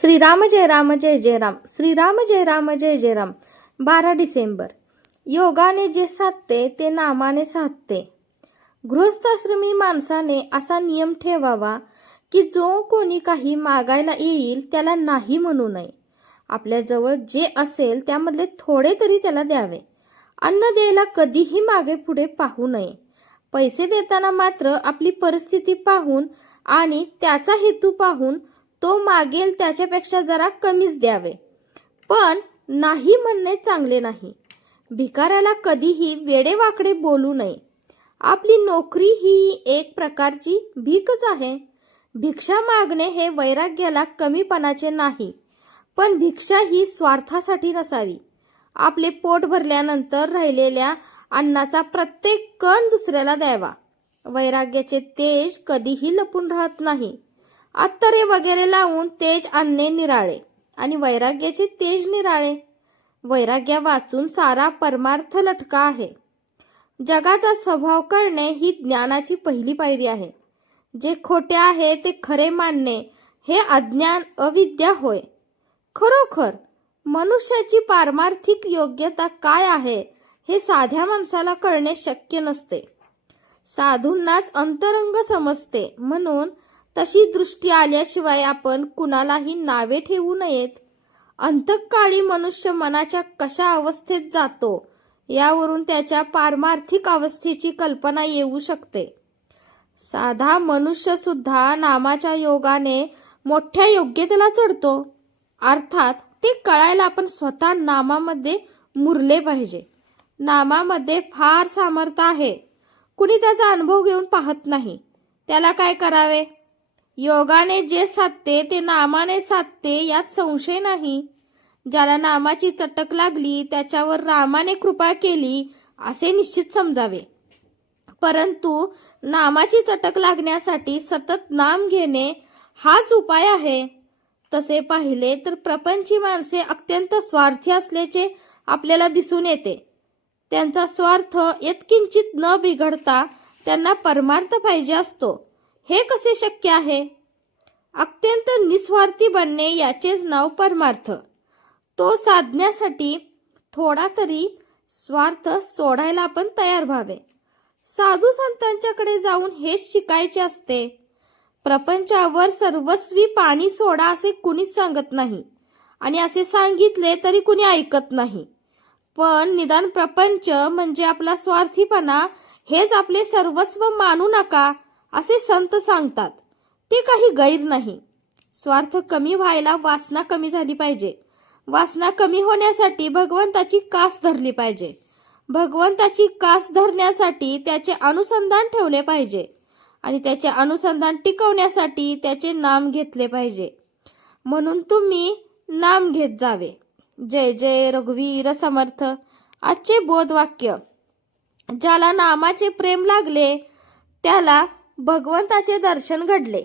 श्रीराम जय राम जय जय राम, श्रीराम जय राम जय जय राम. 12 डिसेंबर. योगाने जे साधते ते नामाने साधते. गृहस्थाश्रमी माणसाने असा नियम ठेवावा की जो कोणी काही मागायला येईल त्याला नाही म्हणू नये. आपल्याजवळ जे असेल त्यामधले थोडे तरी त्याला द्यावे. अन्न द्यायला कधीही मागे पुढे पाहू नये. पैसे देताना मात्र आपली परिस्थिती पाहून आणि त्याचा हेतू पाहून तो मागेल त्याच्यापेक्षा जरा कमीच द्यावे. पण नाही म्हणणे चांगले नाही. भिकाऱ्याला कधीही वेडेवाकडे बोलू नये. आपली नोकरी ही एक प्रकारची भीकच आहे. भिक्षा मागणे हे वैराग्याला कमीपणाचे नाही, पण भिक्षा ही स्वार्थासाठी नसावी. आपले पोट भरल्यानंतर राहिलेल्या अन्नाचा प्रत्येक कण दुसऱ्याला द्यावा. वैराग्याचे तेज कधीही लपून राहत नाही. अत्तरे वगैरे लावून तेज आणणे निराळे आणि वैराग्याचे तेज निराळे. वैराग्या वाचून सारा परमार्थ लटका आहे. जगाचा स्वभाव कळणे ही ज्ञानाची पहिली पायरी आहे. जे खोटे आहे ते खरे मानणे हे अज्ञान अविद्या होय. खरोखर मनुष्याची पारमार्थिक योग्यता काय आहे हे साध्या माणसाला कळणे शक्य नसते. साधूंनाच अंतरंग समजते. म्हणून तशी दृष्टी आल्याशिवाय आपण कुणालाही नावे ठेवू नयेत. अंतकाळी मनुष्य मनाच्या कशा अवस्थेत जातो यावरून त्याच्या पारमार्थिक अवस्थेची कल्पना येऊ शकते. साधा मनुष्य सुद्धा नामाच्या योगाने मोठ्या योग्यतेला चढतो. अर्थात ते कळायला आपण स्वतः नामामध्ये मुरले पाहिजे. नामामध्ये फार सामर्थ्य आहे. कुणी त्याचा अनुभव घेऊन पाहत नाही. त्याला काय करावे? योगाने जे साधते ते नामाने साधते यात संशय नाही. ज्याला नामाची चटक लागली त्याच्यावर रामाने कृपा केली असे निश्चित समजावे. परंतु नामाची चटक लागण्यासाठी सतत नाम घेणे हाच उपाय आहे. तसे पाहिले तर प्रपंची माणसे अत्यंत स्वार्थी असल्याचे आपल्याला दिसून येते. त्यांचा स्वार्थ यत्किंचित न बिघडता त्यांना परमार्थ पाहिजे असतो. हे कसे शक्य आहे? अत्यंत निस्वार्थी बनणे याचेच नाव परमार्थ. तो साधण्यासाठी थोडा तरी स्वार्थ सोडायला आपण तयार व्हावे. साधू संतांच्याकडे जाऊन हेच शिकायचे असते. प्रपंचावर सर्वस्वी पाणी सोडा असे कुणीच सांगत नाही आणि असे सांगितले तरी कुणी ऐकत नाही. पण निदान प्रपंच म्हणजे आपला स्वार्थीपणा हेच आपले सर्वस्व मानू नका असे संत सांगतात. ते काही गैर नाही. स्वार्थ कमी व्हायला वासना कमी झाली पाहिजे. वासना कमी होण्यासाठी भगवंताची कास धरली पाहिजे. भगवंताची कास धरण्यासाठी त्याचे अनुसंधान ठेवले पाहिजे आणि त्याचे अनुसंधान टिकवण्यासाठी त्याचे नाम घेतले पाहिजे. म्हणून तुम्ही नाम घेत जावे. जय जय रघुवीर समर्थ. आजचे बोधवाक्य. ज्याला नामाचे प्रेम लागले त्याला भगवंताचे दर्शन घडले.